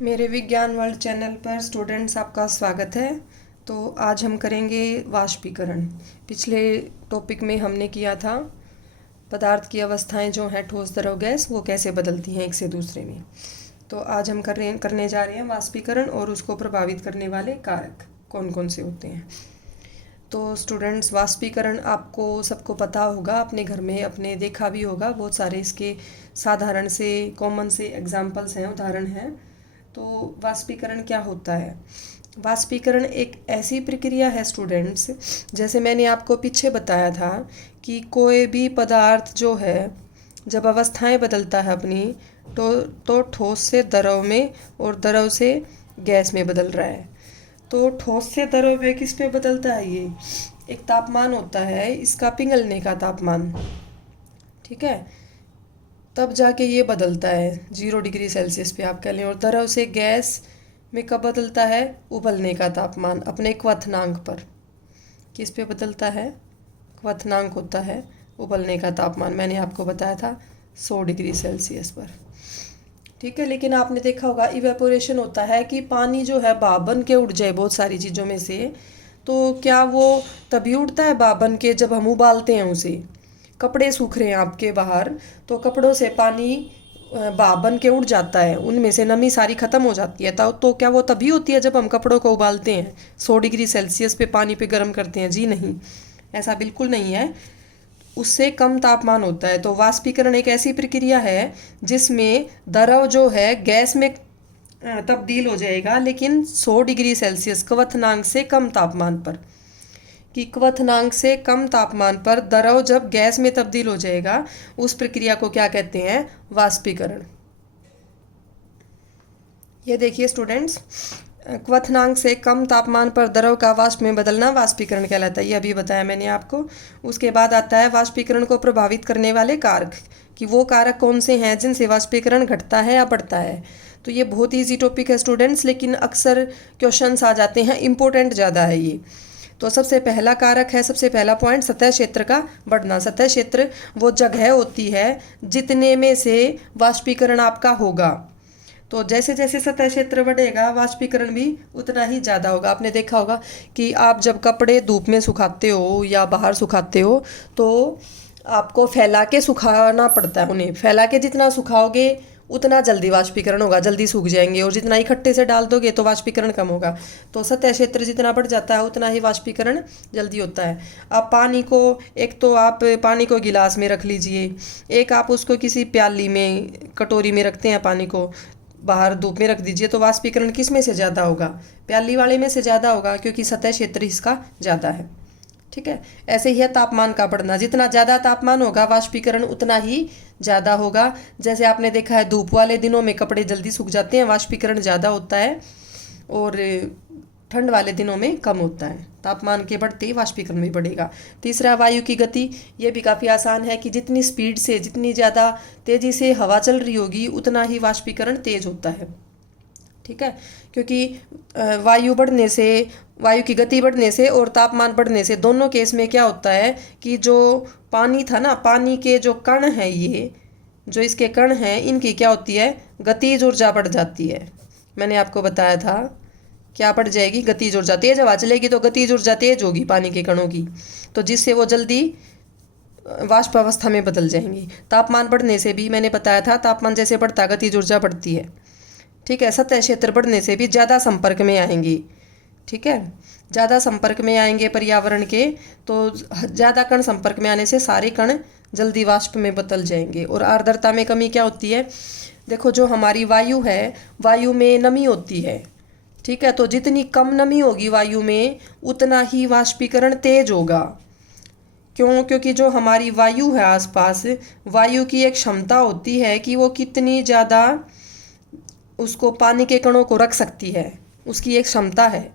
मेरे विज्ञान world channel पर स्टूडेंट्स आपका स्वागत है। तो आज हम करेंगे वाष्पीकरण। पिछले टॉपिक में हमने किया था पदार्थ की अवस्थाएं जो हैं ठोस, द्रव, गैस, वो कैसे बदलती हैं एक से दूसरे में। तो आज हम करने जा रहे हैं वाष्पीकरण और उसको प्रभावित करने वाले कारक कौन कौन से होते हैं। तो स्टूडेंट्स, वाष्पीकरण आपको सबको पता होगा, अपने घर में अपने देखा भी होगा। बहुत सारे इसके साधारण से कॉमन से एग्जाम्पल्स हैं, उदाहरण हैं। तो वाष्पीकरण क्या होता है? वाष्पीकरण एक ऐसी प्रक्रिया है स्टूडेंट्स, जैसे मैंने आपको पीछे बताया था कि कोई भी पदार्थ जो है जब अवस्थाएं बदलता है अपनी, तो ठोस से द्रव में और द्रव से गैस में बदल रहा है। तो ठोस से द्रव में किस पे बदलता है? ये एक तापमान होता है इसका, पिघलने का तापमान, ठीक है, तब जाके ये बदलता है 0 डिग्री सेल्सियस पे आप कह लें। और द्रव से गैस में कब बदलता है? उबलने का तापमान अपने क्वथनांक पर। किस पे बदलता है? क्वथनांक होता है उबलने का तापमान, मैंने आपको बताया था 100 डिग्री सेल्सियस पर, ठीक है। लेकिन आपने देखा होगा इवेपोरेशन होता है कि पानी जो है भाप बन के उड़ जाए बहुत सारी चीज़ों में से। तो क्या वो तभी उड़ता है भाप बन के जब हम उबालते हैं उसे? कपड़े सूख रहे हैं आपके बाहर, तो कपड़ों से पानी भाप बन के उड़ जाता है, उनमें से नमी सारी ख़त्म हो जाती है। तो क्या वो तभी होती है जब हम कपड़ों को उबालते हैं, 100 डिग्री सेल्सियस पे पानी पे गर्म करते हैं? जी नहीं, ऐसा बिल्कुल नहीं है, उससे कम तापमान होता है। तो वाष्पीकरण एक ऐसी प्रक्रिया है जिसमें द्रव जो है गैस में तब्दील हो जाएगा, लेकिन 100 डिग्री सेल्सियस क्वथनांक से कम तापमान पर। कि क्वथनांक से कम तापमान पर द्रव जब गैस में तब्दील हो जाएगा, उस प्रक्रिया को क्या कहते हैं? वाष्पीकरण। ये देखिए स्टूडेंट्स, क्वथनांक से कम तापमान पर द्रव का वाष्प में बदलना वाष्पीकरण कहलाता है, ये अभी बताया मैंने आपको। उसके बाद आता है वाष्पीकरण को प्रभावित करने वाले कारक, कि वो कारक कौन से हैं जिनसे वाष्पीकरण घटता है या बढ़ता है। तो ये बहुत ईजी टॉपिक है स्टूडेंट्स, लेकिन अक्सर क्वेश्चंस आ जाते हैं, इंपॉर्टेंट ज़्यादा है ये। तो सबसे पहला कारक है, सबसे पहला पॉइंट, सतह क्षेत्र का बढ़ना। सतह क्षेत्र वो जगह होती है जितने में से वाष्पीकरण आपका होगा। तो जैसे जैसे सतह क्षेत्र बढ़ेगा वाष्पीकरण भी उतना ही ज़्यादा होगा। आपने देखा होगा कि आप जब कपड़े धूप में सुखाते हो या बाहर सुखाते हो, तो आपको फैला के सुखाना पड़ता है उन्हें। फैला के जितना सुखाओगे उतना जल्दी वाष्पीकरण होगा, जल्दी सूख जाएंगे। और जितना इकट्ठे से डाल दोगे तो वाष्पीकरण कम होगा। तो सतह क्षेत्र जितना बढ़ जाता है उतना ही वाष्पीकरण जल्दी होता है। अब पानी को, एक तो आप पानी को गिलास में रख लीजिए, एक आप उसको किसी प्याली में, कटोरी में रखते हैं पानी को, बाहर धूप में रख दीजिए। तो वाष्पीकरण किस में से ज़्यादा होगा? प्याली वाले में से ज़्यादा होगा, क्योंकि सतह क्षेत्र इसका ज़्यादा है, ठीक है। ऐसे ही है तापमान का बढ़ना, जितना ज़्यादा तापमान होगा वाष्पीकरण उतना ही ज़्यादा होगा। जैसे आपने देखा है धूप वाले दिनों में कपड़े जल्दी सूख जाते हैं, वाष्पीकरण ज़्यादा होता है, और ठंड वाले दिनों में कम होता है। तापमान के बढ़ते ही वाष्पीकरण भी बढ़ेगा। तीसरा, वायु की गति। ये भी काफ़ी आसान है कि जितनी स्पीड से, जितनी ज़्यादा तेज़ी से हवा चल रही होगी उतना ही वाष्पीकरण तेज होता है, ठीक है। क्योंकि वायु की गति बढ़ने से और तापमान बढ़ने से, दोनों केस में क्या होता है कि जो पानी था ना, पानी के जो कण हैं, ये जो इसके कण हैं, इनकी क्या होती है? गतिज ऊर्जा बढ़ जाती है। मैंने आपको बताया था क्या बढ़ जाएगी? गतिज ऊर्जा। तेज हवा चलेगी तो गतिज ऊर्जा तेज होगी पानी के कणों की, तो जिससे वो जल्दी वाष्प अवस्था में बदल जाएंगी। तापमान बढ़ने से भी मैंने बताया था, तापमान जैसे बढ़ता गतिज ऊर्जा बढ़ती है, ठीक है। सतह क्षेत्र बढ़ने से भी ज़्यादा संपर्क में आएंगी, ठीक है। ज़्यादा संपर्क में आएंगे पर्यावरण के, तो ज़्यादा कण संपर्क में आने से सारे कण जल्दी वाष्प में बदल जाएंगे। और आर्द्रता में कमी क्या होती है? देखो, जो हमारी वायु है, वायु में नमी होती है, ठीक है। तो जितनी कम नमी होगी वायु में उतना ही वाष्पीकरण तेज होगा। क्यों? क्योंकि जो हमारी वायु है आसपास, वायु की एक क्षमता होती है कि वो कितनी ज़्यादा उसको, पानी के कणों को रख सकती है, उसकी एक क्षमता है।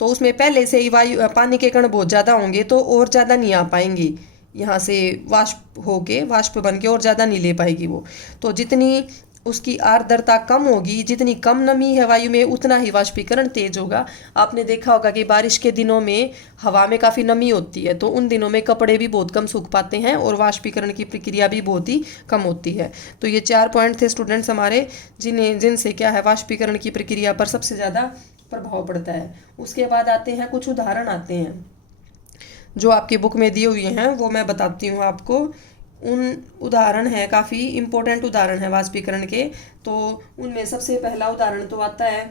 तो उसमें पहले से ही पानी के कण बहुत ज़्यादा होंगे तो और ज़्यादा नहीं आ पाएंगी, यहाँ से वाष्प होके, वाष्प बन के और ज़्यादा नहीं ले पाएगी वो। तो जितनी उसकी आर्द्रता कम होगी, जितनी कम नमी है वायु में उतना ही वाष्पीकरण तेज होगा। आपने देखा होगा कि बारिश के दिनों में हवा में काफ़ी नमी होती है, तो उन दिनों में कपड़े भी बहुत कम सूख पाते हैं और वाष्पीकरण की प्रक्रिया भी बहुत ही कम होती है। तो ये 4 पॉइंट थे स्टूडेंट्स हमारे, जिनसे क्या है वाष्पीकरण की प्रक्रिया पर सबसे ज़्यादा प्रभाव पड़ता है। उसके बाद आते हैं कुछ उदाहरण आते हैं जो आपकी बुक में दिए हुए हैं, वो मैं बताती हूँ आपको। उन उदाहरण हैं, काफ़ी इम्पोर्टेंट उदाहरण है वाष्पीकरण के। तो उनमें सबसे पहला उदाहरण तो आता है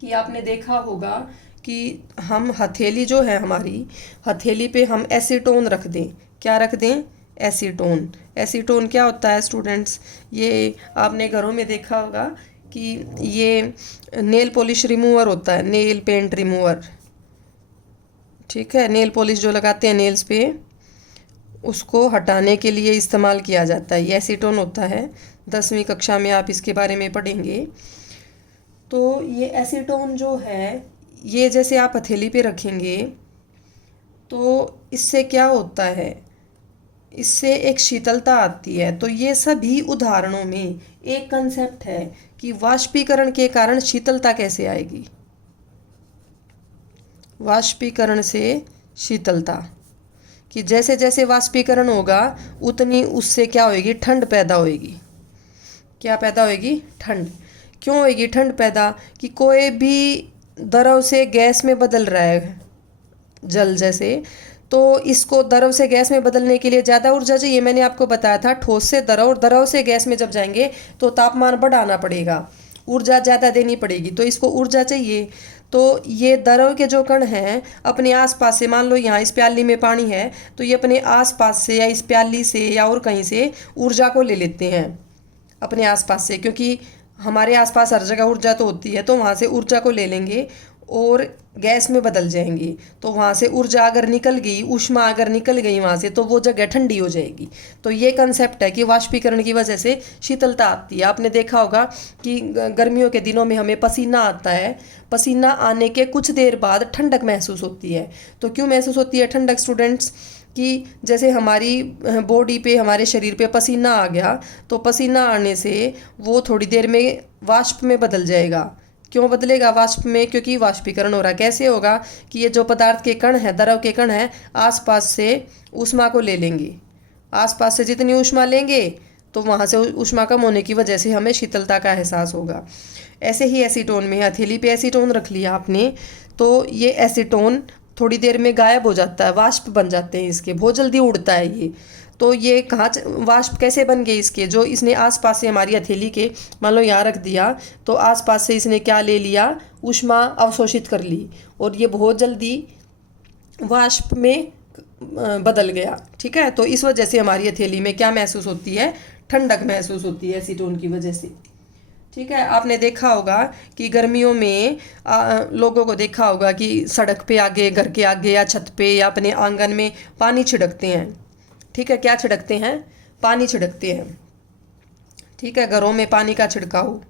कि आपने देखा होगा कि हम हथेली जो है हमारी, हथेली पे हम एसीटोन रख दें। क्या रख दें? एसीटोन। एसीटोन क्या होता है स्टूडेंट्स? ये आपने घरों में देखा होगा कि ये नेल पॉलिश रिमूवर होता है, नेल पेंट रिमूवर। ठीक है, नेल पॉलिश जो लगाते हैं नेल्स पे, उसको हटाने के लिए इस्तेमाल किया जाता है। ये एसीटोन होता है। 10वीं कक्षा में आप इसके बारे में पढ़ेंगे। तो ये एसीटोन जो है, ये जैसे आप हथेली पे रखेंगे तो इससे क्या होता है, इससे एक शीतलता आती है। तो ये सभी उदाहरणों में एक कंसेप्ट है कि वाष्पीकरण के कारण शीतलता कैसे आएगी। वाष्पीकरण से शीतलता, कि जैसे जैसे वाष्पीकरण होगा उतनी उससे क्या होएगी, ठंड पैदा होएगी। क्या पैदा होएगी? ठंड। क्यों होएगी ठंड पैदा? कि कोई भी द्रव से गैस में बदल रहा है, जल जैसे, तो इसको द्रव से गैस में बदलने के लिए ज़्यादा ऊर्जा चाहिए। मैंने आपको बताया था ठोस से द्रव और द्रव से गैस में जब जाएंगे तो तापमान बढ़ाना पड़ेगा, ऊर्जा ज़्यादा देनी पड़ेगी, तो इसको ऊर्जा चाहिए। तो ये द्रव के जो कण हैं अपने आसपास से, मान लो यहाँ इस प्याली में पानी है, तो ये अपने आसपास से या इस प्याली से या और कहीं से ऊर्जा को ले लेते हैं अपने आसपास से, क्योंकि हमारे आसपास हर जगह ऊर्जा तो होती है, तो वहाँ से ऊर्जा को ले लेंगे और गैस में बदल जाएंगी। तो वहाँ से ऊर्जा अगर निकल गई, ऊष्मा अगर निकल गई वहाँ से, तो वो जगह ठंडी हो जाएगी। तो ये कंसेप्ट है कि वाष्पीकरण की वजह से शीतलता आती है। आपने देखा होगा कि गर्मियों के दिनों में हमें पसीना आता है, पसीना आने के कुछ देर बाद ठंडक महसूस होती है। तो क्यों महसूस होती है ठंडक स्टूडेंट्स? कि जैसे हमारी बॉडी पे, हमारे शरीर पे पसीना आ गया, तो पसीना आने से वो थोड़ी देर में वाष्प में बदल जाएगा। क्यों बदलेगा वाष्प में? क्योंकि वाष्पीकरण हो रहा है। कैसे होगा? कि ये जो पदार्थ के कण हैं, द्रव के कण हैं, आसपास से ऊष्मा को ले लेंगे। आसपास से जितनी ऊष्मा लेंगे तो वहाँ से ऊष्मा कम होने की वजह से हमें शीतलता का एहसास होगा। ऐसे ही एसीटोन में, हथेली पे एसीटोन रख लिया आपने, तो ये एसीटोन थोड़ी देर में गायब हो जाता है, वाष्प बन जाते हैं इसके, बहुत जल्दी उड़ता है ये। तो ये कहाँ वाष्प कैसे बन गए इसके? जो इसने आसपास से हमारी हथेली के, मान लो यहाँ रख दिया, तो आसपास से इसने क्या ले लिया, ऊष्मा अवशोषित कर ली, और ये बहुत जल्दी वाष्प में बदल गया। ठीक है, तो इस वजह से हमारी हथेली में क्या महसूस होती है? ठंडक महसूस होती है एसीटोन की वजह से। ठीक है, आपने देखा होगा कि गर्मियों में लोगों को देखा होगा कि सड़क पे आगे, घर के आगे या छत पे या अपने आंगन में पानी छिड़कते हैं। ठीक है, क्या छिड़कते हैं? पानी छिड़कते हैं। ठीक है, घरों में पानी का छिड़काव,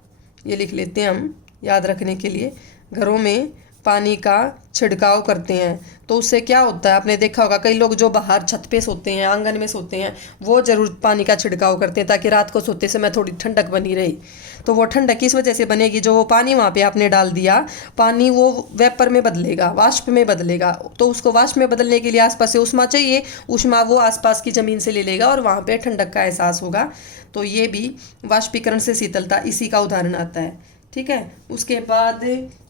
ये लिख लेते हैं हम याद रखने के लिए। घरों में पानी का छिड़काव करते हैं, तो उससे क्या होता है? आपने देखा होगा कई लोग जो बाहर छत पे सोते हैं, आंगन में सोते हैं, वो ज़रूर पानी का छिड़काव करते हैं ताकि रात को सोते समय थोड़ी ठंडक बनी रही। तो वो ठंडक किस वजह से बनेगी? जो वो पानी वहाँ पे आपने डाल दिया, पानी वो वेपर में बदलेगा, वाष्प में बदलेगा। तो उसको वाष्प में बदलने के लिए आसपास से ऊष्मा चाहिए, ऊष्मा वो आसपास की ज़मीन से ले लेगा और वहाँ पे ठंडक का एहसास होगा। तो ये भी वाष्पीकरण से शीतलता, इसी का उदाहरण आता है। ठीक है, उसके बाद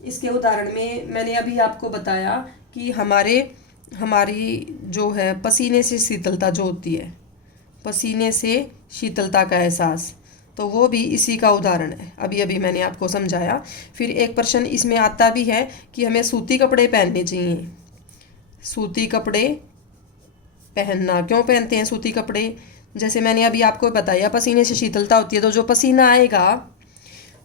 इसके उदाहरण में मैंने अभी आपको बताया कि हमारी जो है पसीने से शीतलता जो होती है, पसीने से शीतलता का एहसास, तो वो भी इसी का उदाहरण है। अभी अभी मैंने आपको समझाया। फिर एक प्रश्न इसमें आता भी है कि हमें सूती कपड़े पहनने चाहिए। सूती कपड़े पहनना, क्यों पहनते हैं सूती कपड़े? जैसे मैंने अभी आपको बताया पसीने से शीतलता होती है, तो जो पसीना आएगा,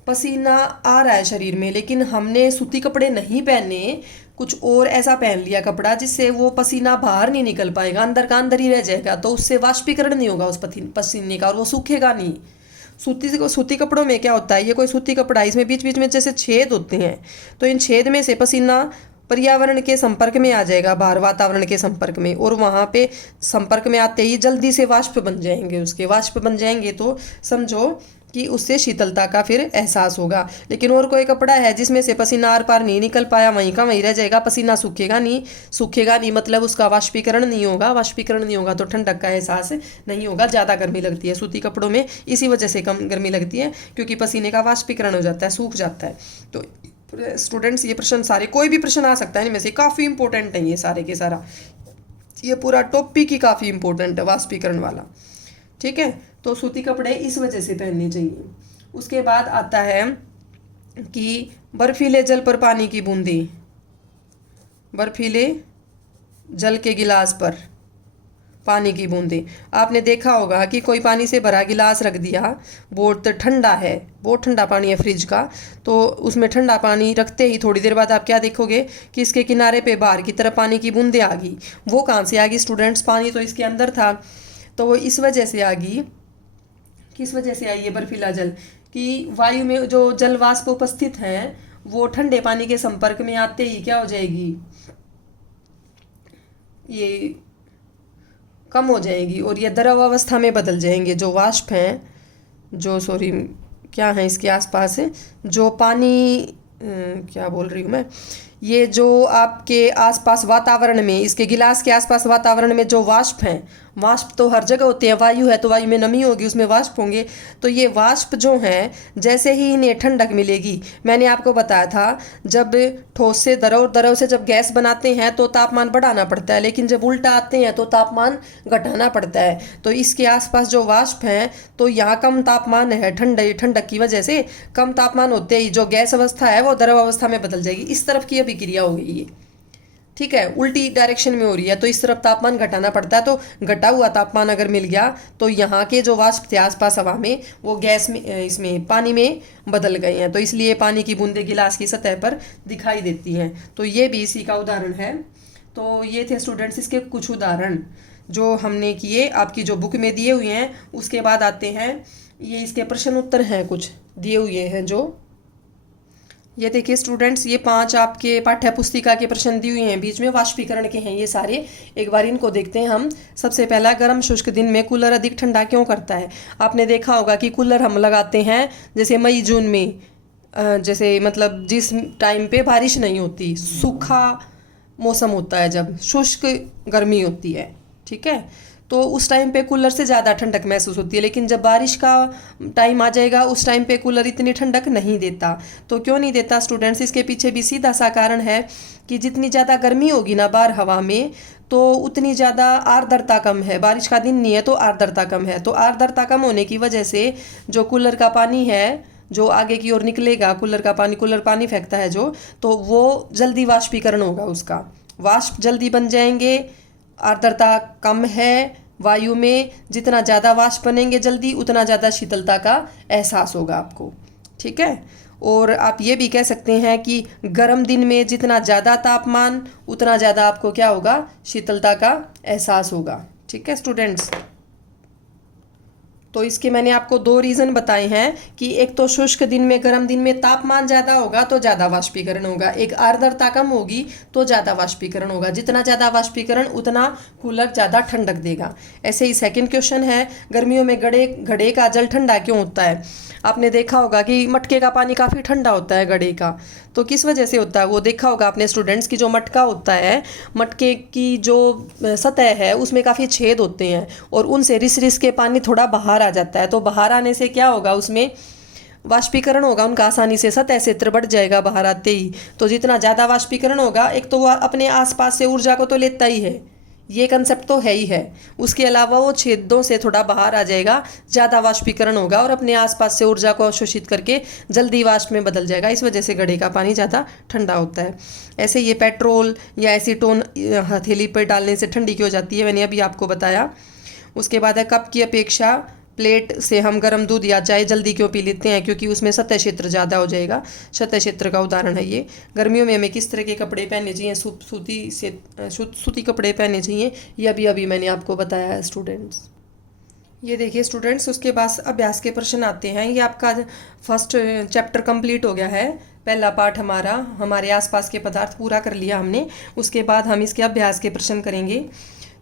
पसीना आ रहा है शरीर में, लेकिन हमने सूती कपड़े नहीं पहने, कुछ और ऐसा पहन लिया कपड़ा जिससे वो पसीना बाहर नहीं निकल पाएगा, अंदर का अंदर ही रह जाएगा, तो उससे वाष्पीकरण नहीं होगा उस पसीने का और वो सूखेगा नहीं। सूती कपड़ों में क्या होता है? ये कोई सूती कपड़ा, इसमें बीच बीच में जैसे छेद होते हैं, तो इन छेद में से पसीना पर्यावरण के संपर्क में आ जाएगा, बाहर वातावरण के संपर्क में, और वहाँ पे संपर्क में आते ही जल्दी से वाष्प बन जाएंगे। उसके वाष्प बन जाएंगे तो समझो कि उससे शीतलता का फिर एहसास होगा। लेकिन और कोई कपड़ा है जिसमें से पसीना आर पार नहीं निकल पाया, वहीं का वहीं रह जाएगा, पसीना सूखेगा नहीं मतलब उसका वाष्पीकरण नहीं होगा। वाष्पीकरण नहीं होगा तो ठंडक का एहसास नहीं होगा, ज़्यादा गर्मी लगती है सूती कपड़ों में, इसी वजह से कम गर्मी लगती है, क्योंकि पसीने का वाष्पीकरण हो जाता है, सूख जाता है। तो स्टूडेंट्स ये प्रश्न सारे, कोई भी प्रश्न आ सकता है इनमें से, काफ़ी इंपॉर्टेंट है ये सारे के सारा, ये पूरा टॉपिक ही काफ़ी इंपॉर्टेंट है वाष्पीकरण वाला। ठीक है, तो सूती कपड़े इस वजह से पहनने चाहिए। उसके बाद आता है कि बर्फीले जल पर पानी की बूंदी, बर्फीले जल के गिलास पर पानी की बूंदी। आपने देखा होगा कि कोई पानी से भरा गिलास रख दिया, बहुत ठंडा है, बहुत ठंडा पानी है फ्रिज का, तो उसमें ठंडा पानी रखते ही थोड़ी देर बाद आप क्या देखोगे कि इसके किनारे पे बाहर की तरफ पानी की बूंदें आ गई। वो कहाँ से आ गई स्टूडेंट्स? पानी तो इसके अंदर था, तो वो इस वजह से आ गई। किस वजह से आई ये बर्फीला जल? कि वायु में जो जल वाष्प उपस्थित हैं वो ठंडे पानी के संपर्क में आते ही क्या हो जाएगी, ये कम हो जाएगी और ये द्रव अवस्था में बदल जाएंगे। जो वाष्प हैं, जो सॉरी क्या है इसके आसपास है, जो पानी क्या बोल रही हूँ मैं, ये जो आपके आसपास वातावरण में, इसके गिलास के आसपास वातावरण में जो वाष्प हैं, वाष्प तो हर जगह होते हैं, वायु है तो वायु में नमी होगी, उसमें वाष्प होंगे, तो ये वाष्प जो हैं जैसे ही इन्हें ठंडक मिलेगी, मैंने आपको बताया था जब ठोस से द्रव, द्रव से जब गैस बनाते हैं तो तापमान बढ़ाना पड़ता है, लेकिन जब उल्टा आते हैं तो तापमान घटाना पड़ता है। तो इसके आसपास जो वाष्प हैं तो यहाँ कम तापमान है, ठंडक की वजह से कम तापमान होते ही जो गैस अवस्था है वो द्रव अवस्था में बदल जाएगी। इस तरफ की अभी क्रिया हो गई है, ठीक है, उल्टी डायरेक्शन में हो रही है, तो इस तरफ तापमान घटाना पड़ता है। तो घटा हुआ तापमान अगर मिल गया तो यहाँ के जो वाष्प थे आसपास हवा में वो गैस में, इसमें पानी में बदल गए हैं, तो इसलिए पानी की बूंदें गिलास की सतह पर दिखाई देती हैं। तो ये भी इसी का उदाहरण है। तो ये थे स्टूडेंट्स इसके कुछ उदाहरण जो हमने किए, आपकी जो बुक में दिए हुए हैं। उसके बाद आते हैं, ये इसके प्रश्न उत्तर हैं, कुछ दिए हुए हैं जो, ये देखिए स्टूडेंट्स, ये 5 आपके पाठ्य पुस्तिका के प्रश्न दिए हुए हैं, बीच में वाष्पीकरण के हैं ये सारे। एक बार इनको देखते हैं हम। सबसे पहला, गर्म शुष्क दिन में कूलर अधिक ठंडा क्यों करता है? आपने देखा होगा कि कूलर हम लगाते हैं जैसे मई जून में, जैसे मतलब जिस टाइम पे बारिश नहीं होती, सूखा मौसम होता है, जब शुष्क गर्मी होती है, ठीक है, तो उस टाइम पे कूलर से ज़्यादा ठंडक महसूस होती है। लेकिन जब बारिश का टाइम आ जाएगा उस टाइम पे कूलर इतनी ठंडक नहीं देता। तो क्यों नहीं देता स्टूडेंट्स? इसके पीछे भी सीधा सा कारण है कि जितनी ज़्यादा गर्मी होगी ना बाहर हवा में, तो उतनी ज़्यादा आर्द्रता कम है। बारिश का दिन नहीं है तो आर्द्रता कम है, तो आर्द्रता कम होने की वजह से जो कूलर का पानी है जो आगे की ओर निकलेगा, कूलर पानी फेंकता है जो, तो वो जल्दी वाष्पीकरण होगा, उसका वाष्प जल्दी बन जाएंगे। आर्द्रता कम है वायु में, जितना ज़्यादा वाष्प बनेंगे जल्दी उतना ज़्यादा शीतलता का एहसास होगा आपको, ठीक है। और आप ये भी कह सकते हैं कि गर्म दिन में जितना ज़्यादा तापमान उतना ज़्यादा आपको क्या होगा, शीतलता का एहसास होगा, ठीक है स्टूडेंट्स। तो इसके मैंने आपको 2 रीज़न बताए हैं कि एक तो शुष्क दिन में, गर्म दिन में तापमान ज़्यादा होगा तो ज़्यादा वाष्पीकरण होगा, एक आर्द्रता कम होगी तो ज़्यादा वाष्पीकरण होगा। जितना ज़्यादा वाष्पीकरण उतना कूलर ज़्यादा ठंडक देगा। ऐसे ही सेकंड क्वेश्चन है, गर्मियों में घड़े का जल ठंडा क्यों होता है? आपने देखा होगा कि मटके का पानी काफ़ी ठंडा होता है घड़े का, तो किस वजह से होता है वो देखा होगा आपने स्टूडेंट्स की जो मटका होता है, मटके की जो सतह है उसमें काफ़ी छेद होते हैं और उनसे रिस रिस के पानी थोड़ा बाहर आ जाता है। तो बाहर आने से क्या होगा, उसमें वाष्पीकरण होगा उनका, आसानी से सतह क्षेत्र बढ़ जाएगा बाहर आते ही। तो जितना ज़्यादा वाष्पीकरण होगा, एक तो वो अपने आसपास से ऊर्जा को तो लेता ही है, ये कंसेप्ट तो है ही है, उसके अलावा वो छेदों से थोड़ा बाहर आ जाएगा, ज़्यादा वाष्पीकरण होगा और अपने आसपास से ऊर्जा को अवशोषित करके जल्दी वाष्प में बदल जाएगा। इस वजह से घड़े का पानी ज़्यादा ठंडा होता है। ऐसे ये पेट्रोल या एसीटोन हथेली पर डालने से ठंडी क्यों हो जाती है, मैंने अभी आपको बताया। उसके बाद है, कप की अपेक्षा प्लेट से हम गर्म दूध या चाय जल्दी क्यों पी लेते हैं? क्योंकि उसमें सतह क्षेत्र ज़्यादा हो जाएगा। सतह क्षेत्र का उदाहरण है ये। गर्मियों में हमें किस तरह के कपड़े पहनने चाहिए? सूती कपड़े पहनने चाहिए, ये अभी मैंने आपको बताया है स्टूडेंट्स। ये देखिए स्टूडेंट्स, उसके बाद अभ्यास के प्रश्न आते हैं। ये आपका फर्स्ट चैप्टर कंप्लीट हो गया है, पहला पार्ट हमारे आसपास के पदार्थ पूरा कर लिया हमने। उसके बाद हम इसके अभ्यास के प्रश्न करेंगे।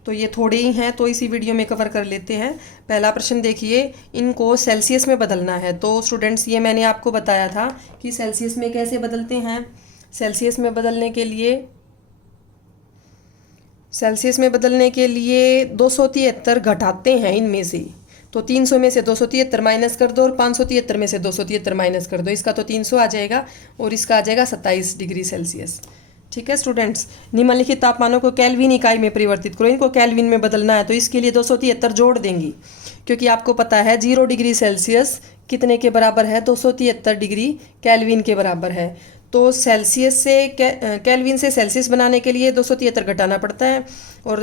तो ये थोड़े ही हैं तो इसी वीडियो में कवर कर लेते हैं। पहला प्रश्न देखिए, इनको सेल्सियस में बदलना है। तो स्टूडेंट्स ये मैंने आपको बताया था कि सेल्सियस में कैसे बदलते हैं। सेल्सियस में बदलने के लिए 273 घटाते हैं इनमें से। तो 300 में से 273 माइनस कर दो और 573 में से 273 माइनस कर दो। इसका तो 300 आ जाएगा और इसका आ जाएगा 27 डिग्री सेल्सियस। ठीक है स्टूडेंट्स, निम्नलिखित तापमानों को केल्विन इकाई में परिवर्तित करो। इनको केल्विन में बदलना है तो इसके लिए 273 जोड़ देंगी, क्योंकि आपको पता है 0 डिग्री सेल्सियस कितने के बराबर है, 273 डिग्री केल्विन के बराबर है। तो सेल्सियस से केल्विन से सेल्सियस बनाने के लिए 273 घटाना पड़ता है और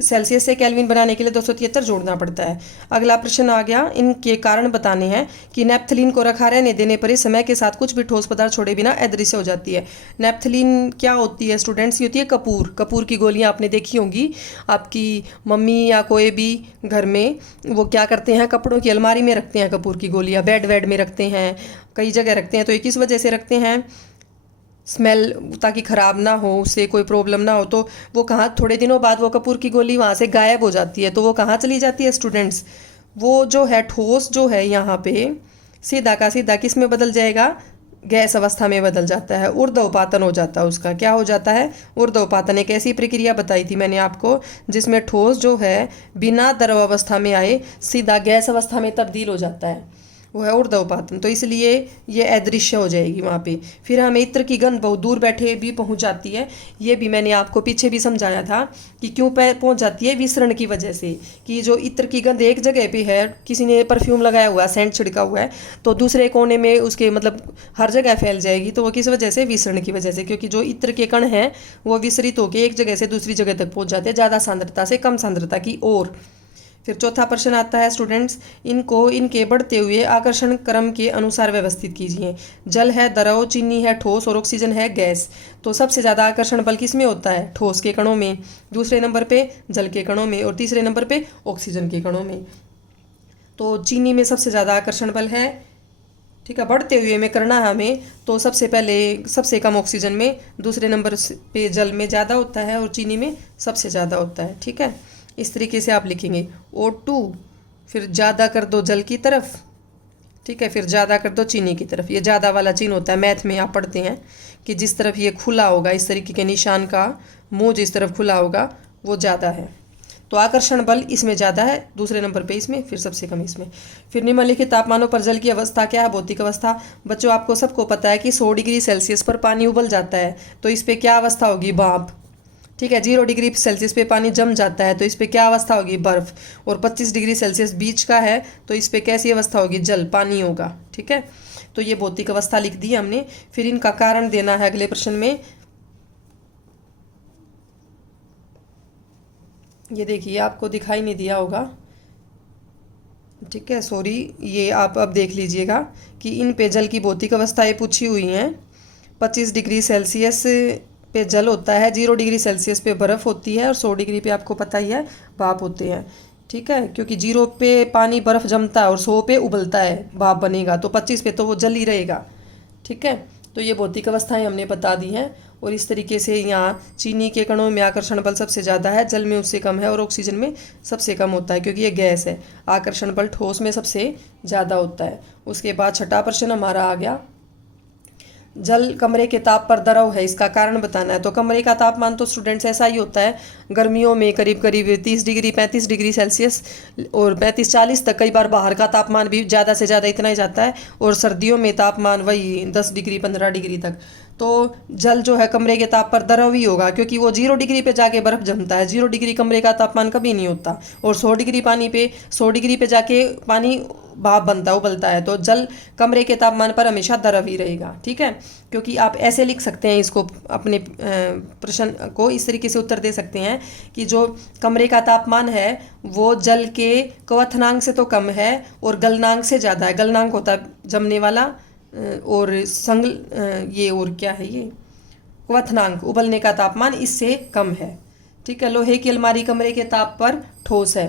सेल्सियस से केल्विन बनाने के लिए 273 जोड़ना पड़ता है। अगला प्रश्न आ गया, इनके कारण बताने हैं कि नेप्थलीन को रखा रहने देने पर इस समय के साथ कुछ भी ठोस पदार्थ छोड़े बिना अदृश्य हो जाती है। नेप्थलीन क्या होती है स्टूडेंट्स? ये होती है कपूर की गोलियां आपने देखी होंगी। आपकी मम्मी या कोई भी घर में वो क्या करते हैं, कपड़ों की अलमारी में रखते हैं कपूर की गोलियां, बेड वेड में रखते हैं, कई जगह रखते हैं। तो ये किस वजह से रखते हैं? स्मेल, ताकि ख़राब ना हो, उससे कोई प्रॉब्लम ना हो। तो वो कहाँ, थोड़े दिनों बाद वो कपूर की गोली वहाँ से गायब हो जाती है। तो वो कहाँ चली जाती है स्टूडेंट्स? वो जो है ठोस जो है यहाँ पे सीधा का सीधा किस में बदल जाएगा? गैस अवस्था में बदल जाता है। ऊर्ध्वपातन हो जाता है उसका। क्या हो जाता है? ऊर्ध्वपातन। एक ऐसी प्रक्रिया बताई थी मैंने आपको जिसमें ठोस जो है बिना द्रव अवस्था में आए सीधा गैस अवस्था में तब्दील हो जाता है, वो है ऊर्ध्वपातन। तो इसलिए ये अदृश्य हो जाएगी वहाँ पे। फिर हमें इत्र की गंध बहुत दूर बैठे भी पहुँच जाती है। ये भी मैंने आपको पीछे भी समझाया था कि क्यों पहुँच जाती है, विसरण की वजह से। कि जो इत्र की गंध एक जगह पे है, किसी ने परफ्यूम लगाया हुआ है, सेंट छिड़का हुआ है, तो दूसरे कोने में उसके मतलब हर जगह फैल जाएगी। तो वो किस वजह से? विसरण की वजह से। क्योंकि जो इत्र के कण हैं वो विसरित होकर एक जगह से दूसरी जगह तक पहुँच जाते हैं, ज़्यादा सांद्रता से कम सांद्रता की ओर। फिर चौथा प्रश्न आता है स्टूडेंट्स, इनको इनके बढ़ते हुए आकर्षण क्रम के अनुसार व्यवस्थित कीजिए। जल है द्रव, चीनी है ठोस और ऑक्सीजन है गैस। तो सबसे ज़्यादा आकर्षण बल किस में होता है? ठोस के कणों में, दूसरे नंबर पे जल के कणों में और तीसरे नंबर पे ऑक्सीजन के कणों में। तो चीनी में सबसे ज़्यादा आकर्षण बल है। ठीक है, बढ़ते हुए में करना है हमें तो सबसे पहले सबसे कम ऑक्सीजन में, दूसरे नंबर पे जल में ज़्यादा होता है और चीनी में सबसे ज़्यादा होता है। ठीक है, इस तरीके से आप लिखेंगे O2, फिर ज़्यादा कर दो जल की तरफ, ठीक है, फिर ज़्यादा कर दो चीनी की तरफ। ये ज़्यादा वाला चिन्ह होता है, मैथ में आप पढ़ते हैं कि जिस तरफ ये खुला होगा, इस तरीके के निशान का मुंह जिस तरफ खुला होगा वो ज़्यादा है। तो आकर्षण बल इसमें ज़्यादा है, दूसरे नंबर पे इसमें, फिर सबसे कम इसमें। फिर निम्नलिखित तापमानों पर जल की अवस्था क्या है? भौतिक अवस्था। बच्चों आपको सबको पता है कि 100 डिग्री सेल्सियस पर पानी उबल जाता है, तो इस पर क्या अवस्था होगी? भाप। ठीक है, 0 डिग्री सेल्सियस पे पानी जम जाता है तो इस पे क्या अवस्था होगी? बर्फ। और 25 डिग्री सेल्सियस बीच का है तो इस पे कैसी अवस्था होगी? जल, पानी होगा। ठीक है, तो ये भौतिक अवस्था लिख दी हमने। फिर इनका कारण देना है अगले प्रश्न में। ये देखिए, आपको दिखाई नहीं दिया होगा, ठीक है, सॉरी, ये आप अब देख लीजिएगा कि इन पे जल की भौतिक अवस्थाएं पूछी हुई हैं। 25 डिग्री सेल्सियस पे जल होता है, 0 डिग्री सेल्सियस पे बर्फ़ होती है और 100 डिग्री पे आपको पता ही है भाप होते हैं। ठीक है, क्योंकि 0 पे पानी बर्फ़ जमता है और 100 पे उबलता है, भाप बनेगा, तो 25 पे तो वो जल ही रहेगा। ठीक है, तो ये भौतिक अवस्थाएं हमने बता दी हैं। और इस तरीके से यहाँ चीनी के कणों में आकर्षण बल सबसे ज़्यादा है, जल में उससे कम है और ऑक्सीजन में सबसे कम होता है, क्योंकि ये गैस है। आकर्षण बल ठोस में सबसे ज़्यादा होता है। उसके बाद छठा प्रश्न हमारा आ गया, जल कमरे के ताप पर द्रव है, इसका कारण बताना है। तो कमरे का तापमान तो स्टूडेंट्स ऐसा ही होता है, गर्मियों में करीब करीब 30 डिग्री 35 डिग्री सेल्सियस और 35-40 तक, कई बार बाहर का तापमान भी ज़्यादा से ज़्यादा इतना ही जाता है। और सर्दियों में तापमान वही 10 डिग्री 15 डिग्री तक। तो जल जो है कमरे के ताप पर द्रव ही होगा, क्योंकि वो 0 डिग्री पे जाके बर्फ़ जमता है। 0 डिग्री कमरे का तापमान कभी नहीं होता। और 100 डिग्री पानी पे 100 डिग्री पे जाके पानी भाप बनता है, उबलता है। तो जल कमरे के तापमान पर हमेशा द्रव ही रहेगा। ठीक है, क्योंकि आप ऐसे लिख सकते हैं इसको, अपने प्रश्न को इस तरीके से उत्तर दे सकते हैं कि जो कमरे का तापमान है वो जल के क्वथनांक से तो कम है और गलनांक से ज़्यादा है। गलनांक होता है जमने वाला और ये और क्या है, ये क्वथनांक, उबलने का तापमान इससे कम है। ठीक है, लोहे की अलमारी कमरे के ताप पर ठोस है।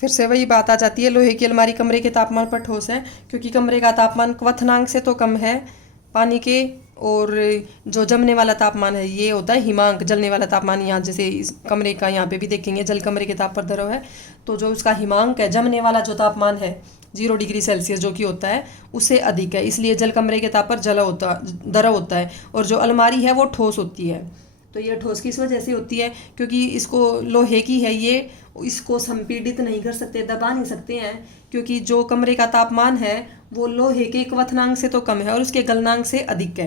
फिर से वही बात आ जाती है, लोहे की अलमारी कमरे के तापमान पर ठोस है क्योंकि कमरे का तापमान क्वथनांक से तो कम है पानी के और जो जमने वाला तापमान है ये होता है हिमांक। जलने वाला तापमान यहाँ जैसे इस कमरे का यहाँ पे भी देखेंगे, जल कमरे के ताप पर द्रव है तो जो उसका हिमांक है, जमने वाला जो तापमान है 0 डिग्री सेल्सियस जो कि होता है उससे अधिक है, इसलिए जल कमरे के ताप पर द्रव होता है। और जो अलमारी है वो ठोस होती है। तो ये ठोस किस वजह से होती है? क्योंकि इसको लोहे की है ये, इसको संपीड़ित नहीं कर सकते, दबा नहीं सकते हैं, क्योंकि जो कमरे का तापमान है वो लोहे के क्वथनांक से तो कम है और उसके गलनांक से अधिक है।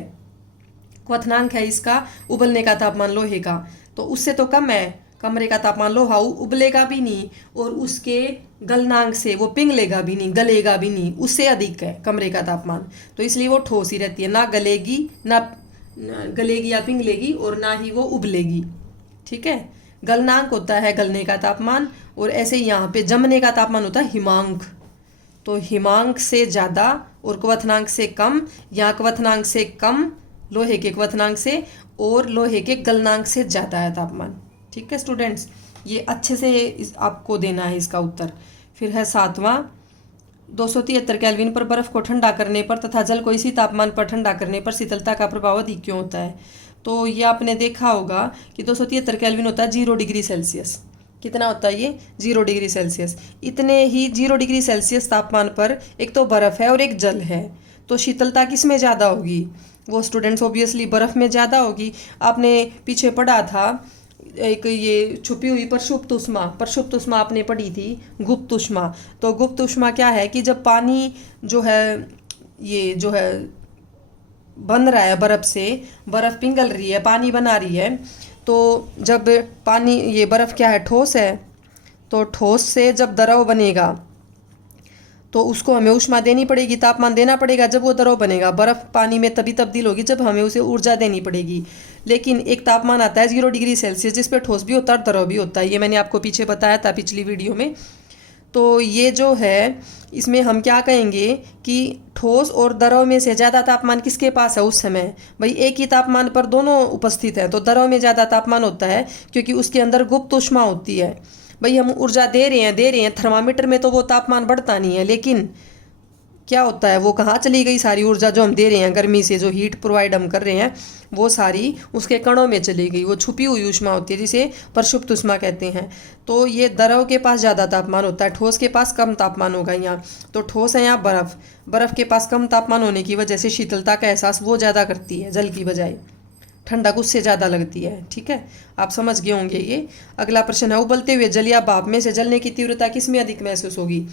क्वथनांक है इसका उबलने का तापमान लोहे का, तो उससे तो कम है कमरे का तापमान। लोहा उबलेगा भी नहीं और उसके गलनांक से वो पिघलेगा भी नहीं, गलेगा भी नहीं, उससे अधिक है कमरे का तापमान। तो इसलिए वो ठोस ही रहती है, ना गलेगी, ना गलेगी या पिघलेगी, और ना ही वो उबलेगी। ठीक है, गलनांक होता है गलने का तापमान, और ऐसे यहाँ पे जमने का तापमान होता है हिमांक। तो हिमांक से ज़्यादा और क्वथनांक से कम, या क्वथनांक से कम लोहे के क्वथनांक से, और लोहे के गलनांक से ज़्यादा है तापमान। ठीक है स्टूडेंट्स, ये अच्छे से आपको देना है इसका उत्तर। फिर है 7वां, 273 केल्विन पर बर्फ़ को ठंडा करने पर तथा जल को इसी तापमान पर ठंडा करने पर शीतलता का प्रभाव अधिक क्यों होता है? तो ये आपने देखा होगा कि 273 केल्विन होता है 0 डिग्री सेल्सियस। कितना होता है ये? 0 डिग्री सेल्सियस। इतने ही 0 डिग्री सेल्सियस तापमान पर एक तो बर्फ़ है और एक जल है, तो शीतलता किस में ज़्यादा होगी? वो स्टूडेंट्स ऑब्वियसली बर्फ़ में ज़्यादा होगी। आपने पीछे पढ़ा था एक ये छुपी हुई प्रक्षुब्ध ऊष्मा आपने पढ़ी थी, गुप्त ऊष्मा। तो गुप्त ऊष्मा क्या है कि जब पानी जो है ये जो है बन रहा है बर्फ़ से, बर्फ़ पिघल रही है, पानी बना रही है, तो जब पानी ये बर्फ़ क्या है? ठोस है। तो ठोस से जब द्रव बनेगा तो उसको हमें ऊष्मा देनी पड़ेगी, तापमान देना पड़ेगा जब वो द्रव बनेगा। बर्फ़ पानी में तभी तब्दील होगी जब हमें उसे ऊर्जा देनी पड़ेगी। लेकिन एक तापमान आता है 0 डिग्री सेल्सियस जिस पे ठोस भी होता है और द्रव भी होता है, ये मैंने आपको पीछे बताया था पिछली वीडियो में। तो ये जो है इसमें हम क्या कहेंगे कि ठोस और द्रव में से ज़्यादा तापमान किसके पास है उस समय? भाई एक ही तापमान पर दोनों उपस्थित है, तो द्रव में ज़्यादा तापमान होता है क्योंकि उसके अंदर गुप्त ऊष्मा होती है। भाई हम ऊर्जा दे रहे हैं, थर्मामीटर में तो वो तापमान बढ़ता नहीं है, लेकिन क्या होता है, वो कहाँ चली गई सारी ऊर्जा जो हम दे रहे हैं गर्मी से, जो हीट प्रोवाइड हम कर रहे हैं, वो सारी उसके कणों में चली गई। वो छुपी हुई ऊष्मा होती है जिसे प्रक्षुब्ध ऊष्मा कहते हैं। तो ये द्रव के पास ज़्यादा तापमान होता है, ठोस के पास कम तापमान होगा यहाँ। तो ठोस है यहाँ बर्फ़ के पास कम तापमान होने की वजह से शीतलता का एहसास वो ज़्यादा करती है जल की बजाय, ठंडक उससे ज़्यादा लगती है। ठीक है, आप समझ गए होंगे ये। अगला प्रश्न है, उबलते हुए जल या भाप में से जलने की तीव्रता किस में अधिक महसूस होगी?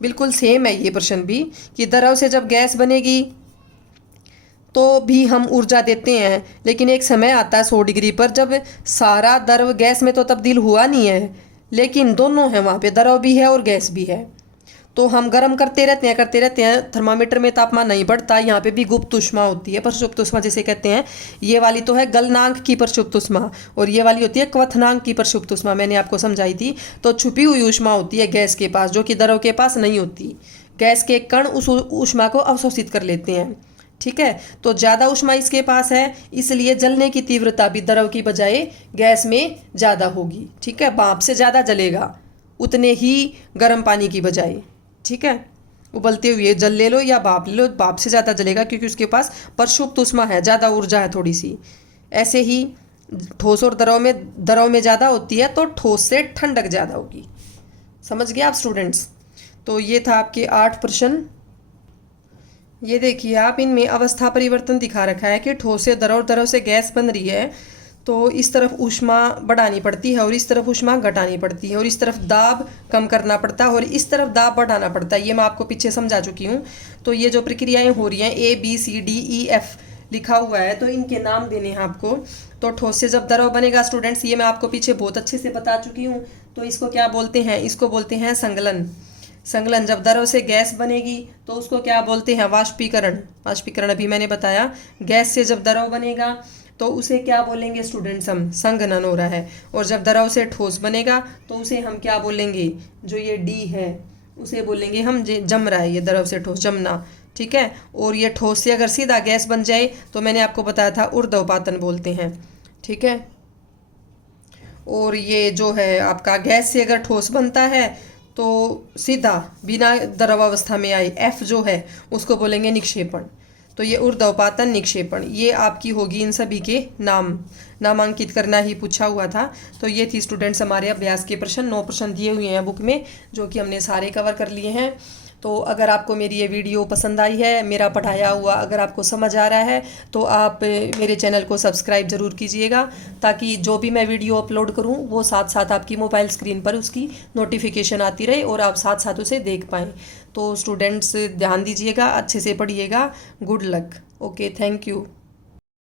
बिल्कुल सेम है ये प्रश्न भी, कि द्रव से जब गैस बनेगी तो भी हम ऊर्जा देते हैं, लेकिन एक समय आता है 100 डिग्री पर जब सारा द्रव गैस में तो तब्दील हुआ नहीं है, लेकिन दोनों हैं वहाँ पे, द्रव भी है और गैस भी है। तो हम गर्म करते रहते हैं, थर्मामीटर में तापमान नहीं बढ़ता। यहाँ पे भी गुप्त ऊष्मा होती है, प्रक्षुब्ध ऊष्मा जिसे कहते हैं। ये वाली तो है गलनांक की प्रक्षुब्ध ऊष्मा और ये वाली होती है क्वथनांक की प्रक्षुब्ध ऊष्मा, मैंने आपको समझाई थी। तो छुपी हुई ऊष्मा होती है गैस के पास, जो कि द्रव के पास नहीं होती। गैस के कण उस ऊष्मा को अवशोषित कर लेते हैं। ठीक है, तो ज़्यादा ऊष्मा इसके पास है, इसलिए जलने की तीव्रता भी द्रव की बजाय गैस में ज़्यादा होगी। ठीक है, भाप से ज़्यादा जलेगा उतने ही गर्म पानी की बजाय। ठीक है, उबलते हुए जल ले लो या भाप ले लो, भाप से ज़्यादा जलेगा क्योंकि उसके पास प्रक्षुब्ध ऊष्मा है, ज़्यादा ऊर्जा है थोड़ी सी। ऐसे ही ठोस और द्रव में ज़्यादा होती है, तो ठोस से ठंडक ज़्यादा होगी। समझ गए आप स्टूडेंट्स? तो ये था आपके 8 प्रश्न। ये देखिए आप, इनमें अवस्था परिवर्तन दिखा रखा है कि ठोस से द्रव से गैस बन रही है, तो इस तरफ ऊष्मा बढ़ानी पड़ती है और इस तरफ ऊष्मा घटानी पड़ती है, और इस तरफ दाब कम करना पड़ता है और इस तरफ दाब बढ़ाना पड़ता है। ये मैं आपको पीछे समझा चुकी हूँ। तो ये जो प्रक्रियाएं हो रही हैं ABCDEF लिखा हुआ है, तो इनके नाम देने हैं आपको। तो ठोस से जब द्रव बनेगा स्टूडेंट्स, ये मैं आपको पीछे बहुत अच्छे से बता चुकी हूँ। तो इसको क्या बोलते हैं? इसको बोलते हैं संगलन। जब द्रव से गैस बनेगी तो उसको क्या बोलते हैं? वाष्पीकरण अभी मैंने बताया। गैस से जब द्रव बनेगा तो उसे क्या बोलेंगे स्टूडेंट्स? हम संघनन हो रहा है। और जब द्रव से ठोस बनेगा तो उसे हम क्या बोलेंगे? जो ये D है उसे बोलेंगे हम जम रहा है, ये द्रव से ठोस जमना। ठीक है, और ये ठोस से अगर सीधा गैस बन जाए तो मैंने आपको बताया था ऊर्ध्वपातन बोलते हैं। ठीक है, और ये जो है आपका गैस से अगर ठोस बनता है तो सीधा बिना द्रव अवस्था में आए F जो है उसको बोलेंगे निक्षेपण। तो ये ऊर्ध्वपातन निक्षेपण, ये आपकी होगी इन सभी के नामांकित करना ही पूछा हुआ था। तो ये थी स्टूडेंट्स हमारे अभ्यास के प्रश्न। 9 प्रश्न दिए हुए हैं बुक में, जो कि हमने सारे कवर कर लिए हैं। तो अगर आपको मेरी ये वीडियो पसंद आई है, मेरा पढ़ाया हुआ अगर आपको समझ आ रहा है, तो आप मेरे चैनल को सब्सक्राइब ज़रूर कीजिएगा, ताकि जो भी मैं वीडियो अपलोड करूं वो साथ साथ आपकी मोबाइल स्क्रीन पर उसकी नोटिफिकेशन आती रहे और आप साथ साथ उसे देख पाएँ। तो स्टूडेंट्स ध्यान दीजिएगा, अच्छे से पढ़िएगा। Good luck. Okay, thank you.